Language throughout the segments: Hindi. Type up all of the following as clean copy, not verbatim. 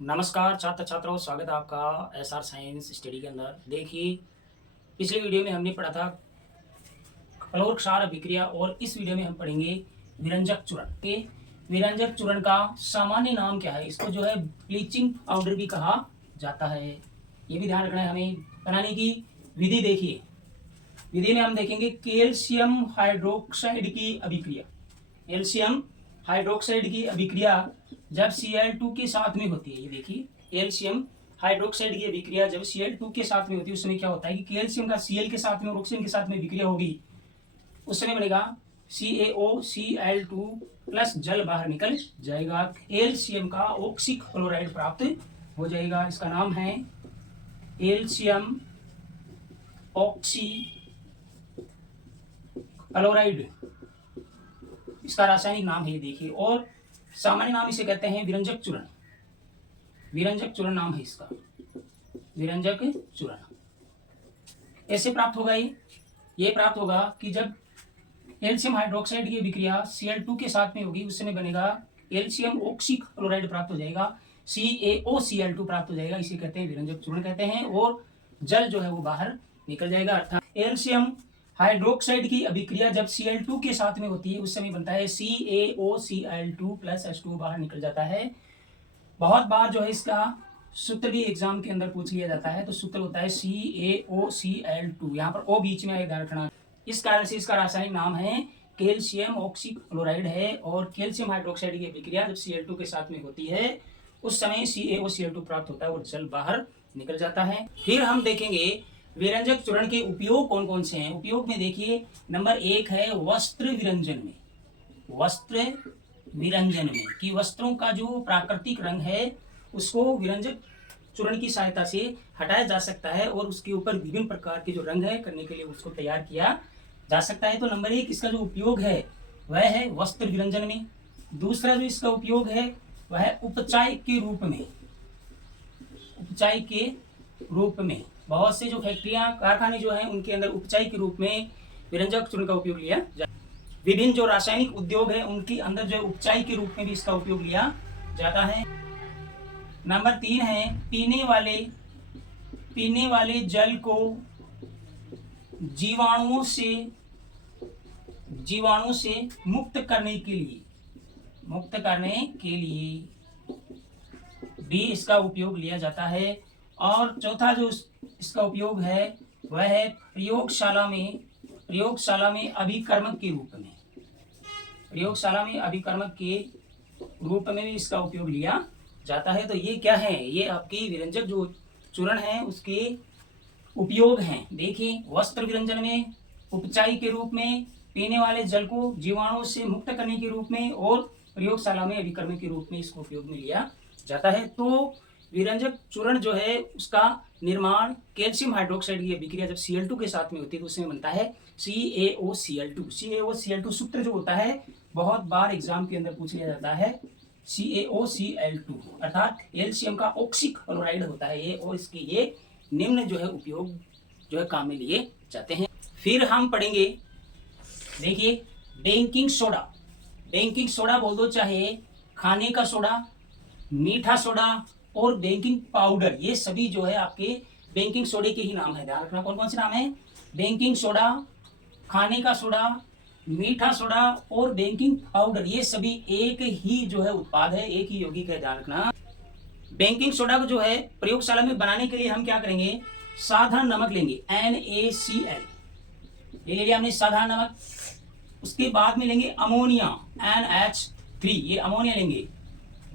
नमस्कार छात्र छात्राओं, स्वागत है आपका एसआर साइंस स्टडी के अंदर। देखिए, पिछले वीडियो में हमने पढ़ा था क्लोर क्षार अभिक्रिया और इस वीडियो में हम पढ़ेंगे विरंजक चूर्ण के। विरंजक चूर्ण का सामान्य नाम क्या है? इसको जो है ब्लीचिंग पाउडर भी कहा जाता है। ये भी ध्यान रखना है हमें। बनाने की विधि देखिए, विधि में हम देखेंगे कैल्शियम हाइड्रोक्साइड की अभिक्रिया। कैल्शियम हाइड्रोक्साइड की अभिक्रिया जब Cl2 के साथ में होती है, ये देखिए, कैल्शियम हाइड्रोक्साइड की अभिक्रिया जब Cl2 के साथ में होती है उस समय क्या होता है कि कैल्शियम का Cl के साथ में और ऑक्सीजन के साथ में अभिक्रिया होगी, उस समय बनेगा CaOCl2 प्लस जल बाहर निकल जाएगा, कैल्शियम का ऑक्सिक क्लोराइड प्राप्त हो जाएगा। इसका नाम है कैल्शियम ऑक्सी क्लोराइड, इसका रासायनिक नाम है, ये देखिए। और सामान्य नाम इसे कहते हैं विरंजक चूर्ण। विरंजक चूर्ण नाम है इसका, विरंजक चूर्ण। ऐसे प्राप्त होगा ये प्राप्त होगा कि जब कैल्शियम हाइड्रोक्साइड की अभिक्रिया Cl2 के साथ में होगी उस समय बनेगा कैल्शियम ऑक्सिक क्लोराइड प्राप्त हो जाएगा, CaOCl2 प्राप्त हो जाएगा। इसे कहते हैं विरंजक चूर्ण कहते हैं। और जल जो है वो बाहर निकल जाएगा, अर्थात कैल्शियम हाइड्रोक्साइड की अभिक्रिया जब Cl2 के साथ में होती है उस समय बनता है CaOCl2 प्लस H2 बाहर निकल जाता है। बहुत बार जो है इसका सूत्र भी एग्जाम के अंदर पूछ लिया जाता है, तो सूत्र होता है CaOCl2, यहाँ पर O बीच में आएगा, रखना। इस कारण से इसका रासायनिक नाम है कैल्शियम ऑक्सी क्लोराइड है। और कैल्शियम हाइड्रोक्साइड की अभिक्रिया जब Cl2 के साथ में होती है उस समय CaOCl2 प्राप्त होता है और जल बाहर निकल जाता है। फिर हम देखेंगे विरंजक चूर्ण के उपयोग कौन कौन से हैं। उपयोग में देखिए, नंबर 1 है वस्त्र विरंजन में। वस्त्र विरंजन में कि वस्त्रों का जो प्राकृतिक रंग है उसको विरंजक चूर्ण की सहायता से हटाया जा सकता है और उसके ऊपर विभिन्न प्रकार के जो रंग है करने के लिए उसको तैयार किया जा सकता है। तो नंबर 1 इसका जो उपयोग है वह है वस्त्र विरंजन में। दूसरा जो इसका उपयोग है वह है उपचाय के रूप में। उपचाय के रूप में बहुत से जो फैक्ट्रियां कारखाने जो हैं उनके अंदर उपचाय के रूप में विरंजक चूर्ण का उपयोग लिया जाता है। विभिन्न जो रासायनिक उद्योग है उनके अंदर जो उपचाय के रूप में भी इसका उपयोग लिया जाता है। नंबर 3 है पीने वाले जल को जीवाणुओं से मुक्त करने के लिए भी इसका उपयोग लिया जाता है। और चौथा जो इसका उपयोग है वह है प्रयोगशाला में अभिकर्मक के रूप में। प्रयोगशाला में अभिकर्मक के रूप में भी इसका उपयोग लिया जाता है। तो ये क्या है? ये आपकी विरंजक जो चूर्ण है उसके उपयोग हैं। देखिए, वस्त्र विरंजन में, उपचाय के रूप में, पीने वाले जल को जीवाणुओं से मुक्त करने के रूप में और प्रयोगशाला में अभिकर्मक के रूप में इसको उपयोग में लिया जाता है। तो विरंजक चूर्ण जो है उसका निर्माण कैल्शियम हाइड्रोक्साइड की अभिक्रिया जब Cl2 के साथ में होती है तो उसमें बनता है CaOCl2। CaOCl2 सूत्र जो होता है बहुत बार एग्जाम के अंदर पूछ लिया जाता है, CaOCl2 अर्थात कैल्शियम का ऑक्सिक क्लोराइड होता है ये। और इसके ये निम्न जो है उपयोग जो है काम में लिए जाते हैं। फिर हम पढ़ेंगे, देखिए, बेकिंग सोडा। बेकिंग सोडा बोल दो, चाहे खाने का सोडा, मीठा सोडा और बेकिंग पाउडर, ये सभी जो है आपके बेकिंग सोडे के ही नाम है। ध्यान रखना कौन कौन से नाम है। बेकिंग सोडा, खाने का सोडा, मीठा सोडा और बेकिंग पाउडर, ये सभी एक ही जो है उत्पाद है, एक ही यौगिक है। ध्यान रखना। बेकिंग सोडा को जो है प्रयोगशाला में बनाने के लिए हम क्या करेंगे, साधारण नमक लेंगे, NaCl ले लिया हमने साधारण नमक। उसके बाद में लेंगे अमोनिया, NH3, ये अमोनिया लेंगे।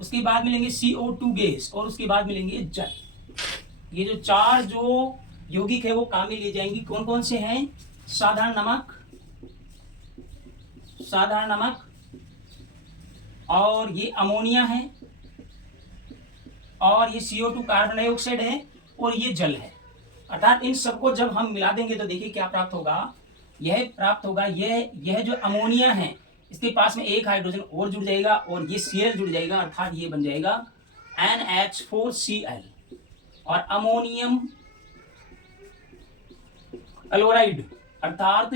उसके बाद में लेंगे CO2 गैस और उसके बाद में लेंगे जल। ये जो 4 जो यौगिक है वो काम में लिए जाएंगी। कौन कौन से हैं? साधारण नमक और ये अमोनिया है और ये CO2 कार्बन डाइऑक्साइड है और ये जल है। अर्थात इन सबको जब हम मिला देंगे तो देखिए क्या प्राप्त होगा। यह जो अमोनिया है इसके पास में एक हाइड्रोजन और जुड़ जाएगा और ये Cl जुड़ जाएगा, अर्थात ये बन जाएगा NH4Cl और अमोनियम क्लोराइड अर्थात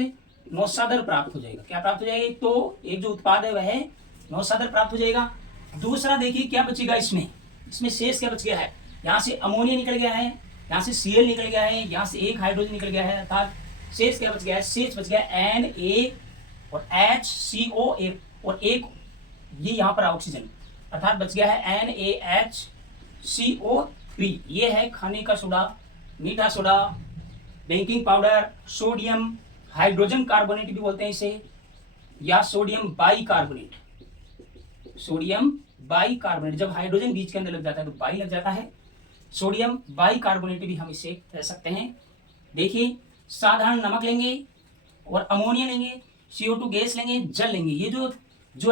नौसादर प्राप्त हो जाएगा। क्या प्राप्त हो जाएगा? तो एक जो उत्पाद है वह नौसादर प्राप्त हो जाएगा। दूसरा देखिए क्या बचेगा इसमें, इसमें शेष क्या बच गया है, यहाँ से अमोनिया निकल गया है, यहाँ से Cl निकल गया है, यहाँ से एक हाइड्रोजन निकल गया है, अर्थात शेष क्या बच गया है, शेष बच गया Na और HCO और एक ये यहाँ पर ऑक्सीजन, अर्थात बच गया है NaHCO3। ये है खाने का सोडा, मीठा soda, baking powder, sodium hydrogen carbonate भी बोलते हैं इसे, या सोडियम बाइकार्बोनेट। सोडियम बाइकार्बोनेट, जब हाइड्रोजन बीच के अंदर लग जाता है तो बाई लग जाता है, सोडियम बाइकार्बोनेट भी हम इसे कह सकते हैं। देखिए, साधारण नमक लेंगे और अमोनिया लेंगे, CO2 गैस लेंगे, जल लेंगे, ये जो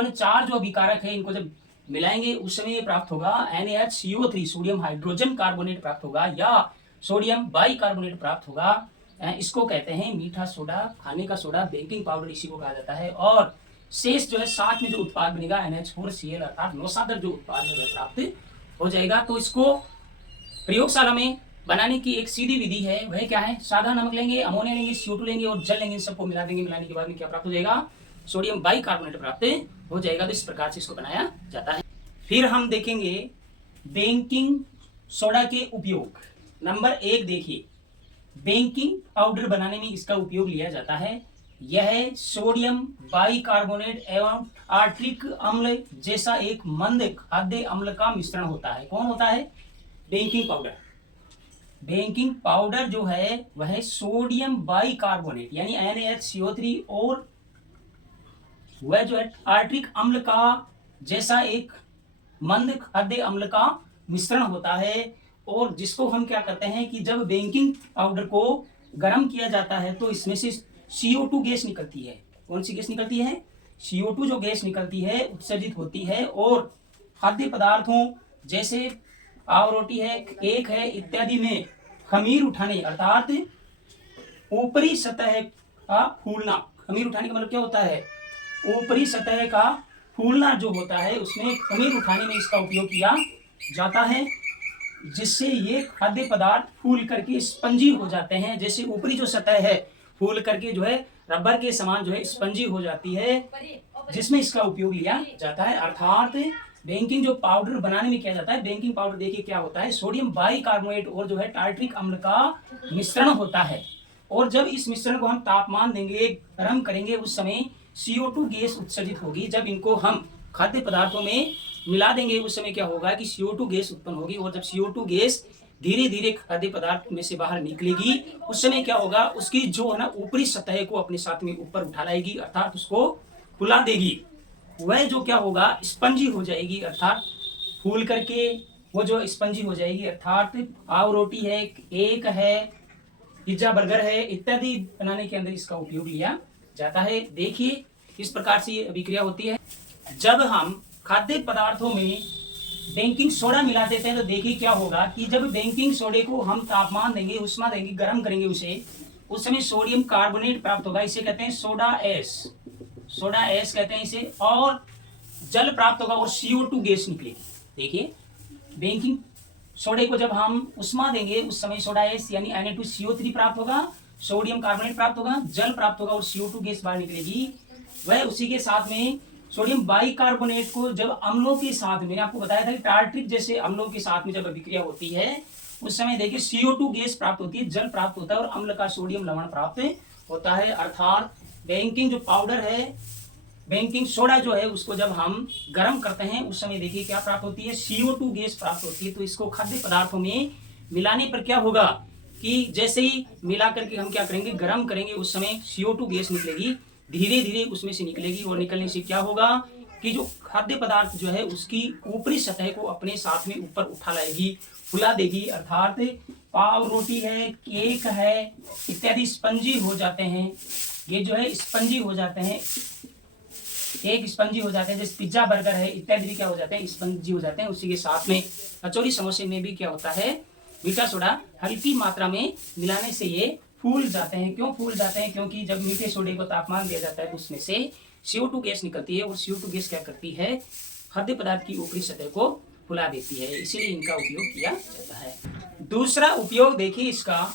चार जो अभिकारक है इनको जब मिलाएंगे उस समय ये प्राप्त होगा NaHCO3 सोडियम हाइड्रोजन कार्बोनेट प्राप्त होगा या सोडियम बाइकार्बोनेट प्राप्त होगा। इसको कहते हैं मीठा सोडा, खाने का सोडा, बेकिंग पाउडर इसी को कहा जाता है। और शेष जो है साथ में जो उत्पाद बनेगा NH4Cl अर्थात नौसादर जो उत्पाद है वह प्राप्त हो जाएगा। तो इसको प्रयोगशाला में बनाने की एक सीधी विधि है, वह क्या है, सादा नमक लेंगे, अमोनिया लेंगे, CO2 लेंगे और जल लेंगे, इन सबको मिला देंगे, मिलाने के बाद में क्या प्राप्त हो जाएगा, सोडियम बाइकार्बोनेट प्राप्त हो जाएगा। तो इस प्रकार से इसको बनाया जाता है। फिर हम देखेंगे बेकिंग सोडा के उपयोग। नंबर 1 देखिए, बेकिंग पाउडर बनाने में इसका उपयोग लिया जाता है। यह सोडियम बाइकार्बोनेट एवं टार्ट्रिक अम्ल जैसा एक मंद खाद्य अम्ल का मिश्रण होता है। कौन होता है, बेकिंग पाउडर। बेकिंग पाउडर जो है वह सोडियम बाइकार्बोनेट यानी NaHCO3 और वह जो है टार्ट्रिक अम्ल का जैसा एक मंद खाद्य अम्ल का मिश्रण होता है। और जिसको हम क्या करते हैं कि जब बेकिंग पाउडर को गर्म किया जाता है तो इसमें से CO2 गैस निकलती है। कौन सी गैस निकलती है, CO2 जो गैस निकलती है उत्सर्जित होती है और खाद्य पदार्थों जैसे पाव रोटी है, केक है इत्यादि में खमीर उठाने अर्थात ऊपरी सतह का फूलना। खमीर उठाने का मतलब क्या होता है, ऊपरी सतह का फूलना जो होता है उसमें खमीर उठाने में इसका उपयोग किया जाता है, जिससे ये खाद्य पदार्थ फूल करके स्पंजी हो जाते हैं। जैसे ऊपरी जो सतह है फूल करके जो है रबर के समान जो है स्पंजी हो जाती है, जिसमें इसका उपयोग लिया जाता है। अर्थात बेकिंग जो पाउडर बनाने में किया जाता है, बेकिंग पाउडर देखिए क्या होता है, सोडियम बाइकार्बोनेट और जो है टार्ट्रिक अम्ल का मिश्रण होता है। और जब इस मिश्रण को हम तापमान देंगे, गर्म करेंगे, उस समय CO2 गैस उत्सर्जित होगी। जब इनको हम खाद्य पदार्थों में मिला देंगे उस समय क्या होगा कि CO2 गैस उत्पन्न होगी। और जब CO2 गैस धीरे धीरे खाद्य पदार्थ में से बाहर निकलेगी उस समय क्या होगा, उसकी जो है ना ऊपरी सतह को अपने साथ में ऊपर उठा लाएगी अर्थात उसको फुला देगी। वह जो क्या होगा, स्पंजी हो जाएगी अर्थात फूल करके वो जो स्पंजी हो जाएगी। अर्थात पाव रोटी है, केक है, पिज्जा बर्गर है इत्यादि बनाने के अंदर इसका उपयोग लिया जाता है। देखिए किस प्रकार से ये अभिक्रिया होती है। जब हम खाद्य पदार्थों में बेकिंग सोडा मिला देते हैं तो देखिए क्या होगा कि जब बेकिंग सोडे को हम तापमान देंगे, उष्मा देंगे, गर्म करेंगे उसे, उस समय सोडियम कार्बोनेट प्राप्त होगा। इसे कहते हैं सोडा एस, सोडा एस कहते हैं इसे। और जल प्राप्त होगा और CO2 गैस निकलेगी। देखिए बेकिंग सोडे को जब हम उष्मा देंगे उस समय सोडा एस यानी Na2CO3 प्राप्त होगा, सोडियम कार्बोनेट प्राप्त होगा, जल प्राप्त होगा और CO2 गैस बाहर निकलेगी। वह उसी के साथ में सोडियम बाइकार्बोनेट को जब अम्लों के साथ, मैंने आपको बताया था कि टार्ट्रिक जैसे अम्लों के साथ में जब अभिक्रिया होती है उस समय देखिए CO2 गैस प्राप्त होती है, जल प्राप्त होता है और अम्ल का सोडियम लवण प्राप्त होता है। अर्थात बेकिंग जो पाउडर है, बेकिंग सोडा जो है उसको जब हम गर्म करते हैं उस समय देखिए क्या प्राप्त होती है, CO2 गैस प्राप्त होती है। तो इसको खाद्य पदार्थों में मिलाने पर क्या होगा कि जैसे ही मिला करके हम क्या करेंगे, गर्म करेंगे, उस समय CO2 गैस निकलेगी, धीरे धीरे उसमें से निकलेगी और निकलने से क्या होगा कि जो खाद्य पदार्थ जो है उसकी ऊपरी सतह को अपने साथ में ऊपर उठा लाएगी, फुला देगी। अर्थात पाव रोटी है, केक है इत्यादि स्पंजी हो जाते हैं। ये जो है स्पंजी हो जाते हैं, केक स्पंजी हो जाते हैं, जैसे पिज्जा बर्गर है इत्यादि भी क्या हो जाते हैं, स्पंजी हो जाते हैं। उसी के साथ में कचौरी समोसे में भी क्या होता है, मीठा सोडा हल्की मात्रा में मिलाने से ये फूल जाते हैं। क्यों फूल जाते हैं, क्योंकि जब मीठे सोडे को तापमान दिया जाता है तो उसमें से CO2 गैस निकलती है और CO2 गैस क्या करती है, खाद्य पदार्थ की ऊपरी सतह को फुला देती है, इसीलिए इनका उपयोग किया जाता है। दूसरा उपयोग देखिए इसका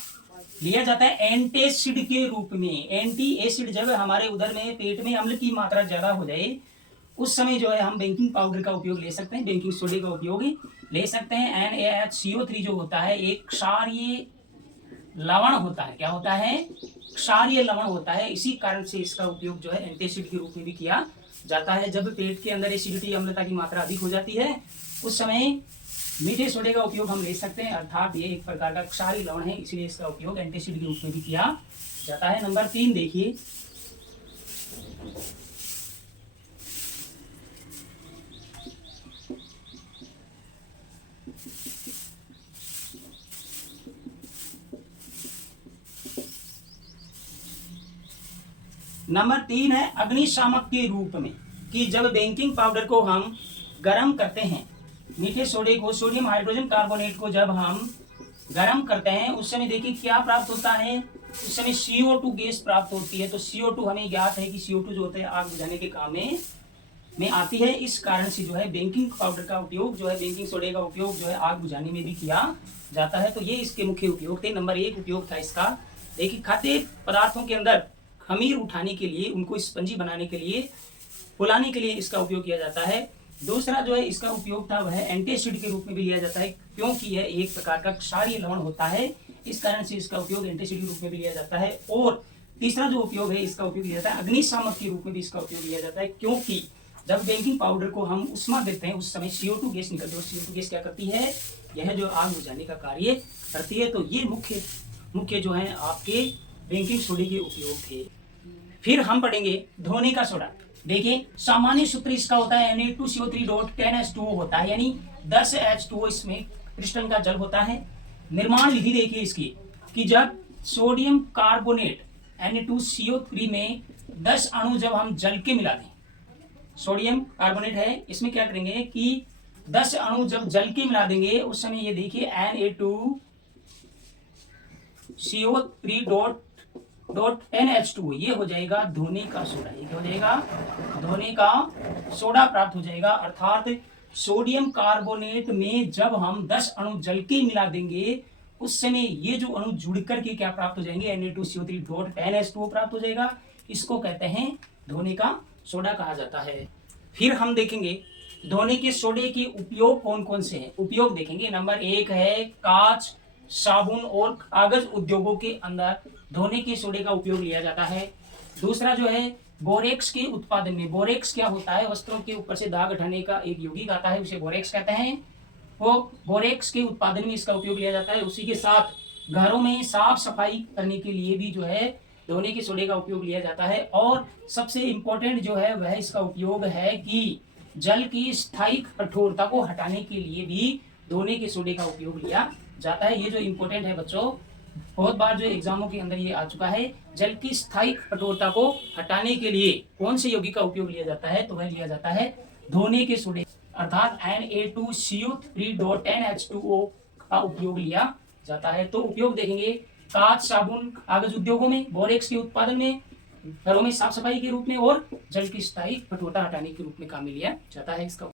लिया जाता है एंटीएसिड के रूप में। एंटी एसिड जब हमारे उदर में, पेट में अम्ल की मात्रा ज्यादा हो जाए उस समय जो है हम बेकिंग पाउडर का उपयोग ले सकते हैं, बेकिंग सोडे का उपयोग ले सकते हैं। NaHCO3 जो होता है एक क्षारीय लवण होता है। क्या होता है? क्षारीय लवण होता है। इसी कारण से इसका उपयोग जो है एंटीएसिड के रूप में भी किया जाता है। जब पेट के अंदर एसिडिटी अम्लता की मात्रा अधिक हो जाती है उस समय मीठे सोडे का उपयोग हम ले सकते हैं, अर्थात ये एक प्रकार का क्षारीय लवण है, इसलिए इसका उपयोग एंटीएसिड के रूप में भी किया जाता है। नंबर 3 देखिए, नंबर 3 है अग्निशामक के रूप में, कि जब बेकिंग पाउडर को हम गर्म करते हैं, मीठे सोडे को, सोडियम हाइड्रोजन कार्बोनेट को जब हम गर्म करते हैं उस समय देखिए क्या प्राप्त होता है, उस समय CO2 गैस प्राप्त होती है। तो CO2 हमें ज्ञात है कि CO2 जो होता है आग बुझाने के काम में आती है। इस कारण से जो है बेकिंग पाउडर का उपयोग जो है, बेकिंग सोडे का उपयोग जो है आग बुझाने में भी किया जाता है। तो ये इसके मुख्य उपयोग थे। नंबर 1 उपयोग था इसका, देखिए खाद्य पदार्थों के अंदर खमीर उठाने के लिए, उनको स्पंजी बनाने के लिए, फुलाने के लिए इसका उपयोग किया जाता है। दूसरा जो है इसका उपयोग था वह एंटीएसिड के रूप में भी लिया जाता है, क्योंकि यह एक प्रकार का क्षारीय लवण होता है, इस कारण से इसका उपयोग एंटीएसिड के रूप में भी लिया जाता है। और तीसरा जो उपयोग है इसका उपयोग लिया जाता है अग्निशामक के रूप में भी इसका उपयोग लिया जाता है, क्योंकि जब बेकिंग पाउडर को हम उष्मा देते हैं उस समय CO2 गैस निकलती है। CO2 गैस क्या करती है, यह जो आग बुझाने का कार्य करती है। तो ये मुख्य जो है आपके बेकिंग सोडे के उपयोग थे। फिर हम पढ़ेंगे धोने का सोडा। देखिए सामान्य सूत्र इसका होता है Na2CO3.10H2O होता है, यानी 10 H2O इसमें क्रिस्टल का जल होता है। निर्माण विधि देखिए इसकी, कि जब सोडियम कार्बोनेट Na2CO3 में 10 अणु जब हम जल के मिला दें, सोडियम कार्बोनेट है, इसमें क्या करेंगे कि 10 अणु जब जल के मिला देंगे उस समय ये देखिए Na2CO3.10H2O ये हो जाएगा धोने का सोडा। ये क्या हो जाएगा? धोने का सोडा प्राप्त हो जाएगा। अर्थात सोडियम कार्बोनेट में जब हम 10 अणु जल के मिला देंगे उस समय ये जो अणु जुड़ करके क्या प्राप्त हो जाएंगे, Na2CO3.10H2O प्राप्त हो जाएगा। इसको कहते हैं धोने का सोडा कहा जाता है। फिर हम देखेंगे धोने के सोडे के उपयोग कौन कौन से हैं। उपयोग देखेंगे, नंबर 1 है कांच, साबुन और कागज उद्योगों के अंदर धोने के सोडे का उपयोग लिया जाता है। दूसरा जो है बोरेक्स के उत्पादन में, बोरेक्स क्या होता है, वस्त्रों के ऊपर से दाग हटाने का एक यौगिक आता है, उसे बोरेक्स कहते हैं। वो बोरेक्स के उत्पादन में इसका उपयोग लिया जाता है। उसी के साथ घरों में साफ सफाई करने के लिए भी जो है धोने के सोडे का उपयोग लिया जाता है। और सबसे इंपॉर्टेंट जो है वह इसका उपयोग है कि जल की स्थायी कठोरता को हटाने के लिए भी धोने के सोडे का उपयोग लिया जाता है। ये जो इंपॉर्टेंट है बच्चों, बहुत बार जो एग्जामों के अंदर ये आ चुका है, जल की स्थायी कठोरता को हटाने के लिए कौन से यौगिक का उपयोग लिया जाता है, तो वह लिया जाता है धोने के सोडे, अर्थात Na2CO3.10H2O का उपयोग लिया जाता है। तो उपयोग देखेंगे, कांच, साबुन, कागज उद्योगों में, बोरेक्स के उत्पादन में, घरों में साफ सफाई के रूप में और जल की स्थायी कठोरता हटाने के रूप में काम में लिया जाता है इसका।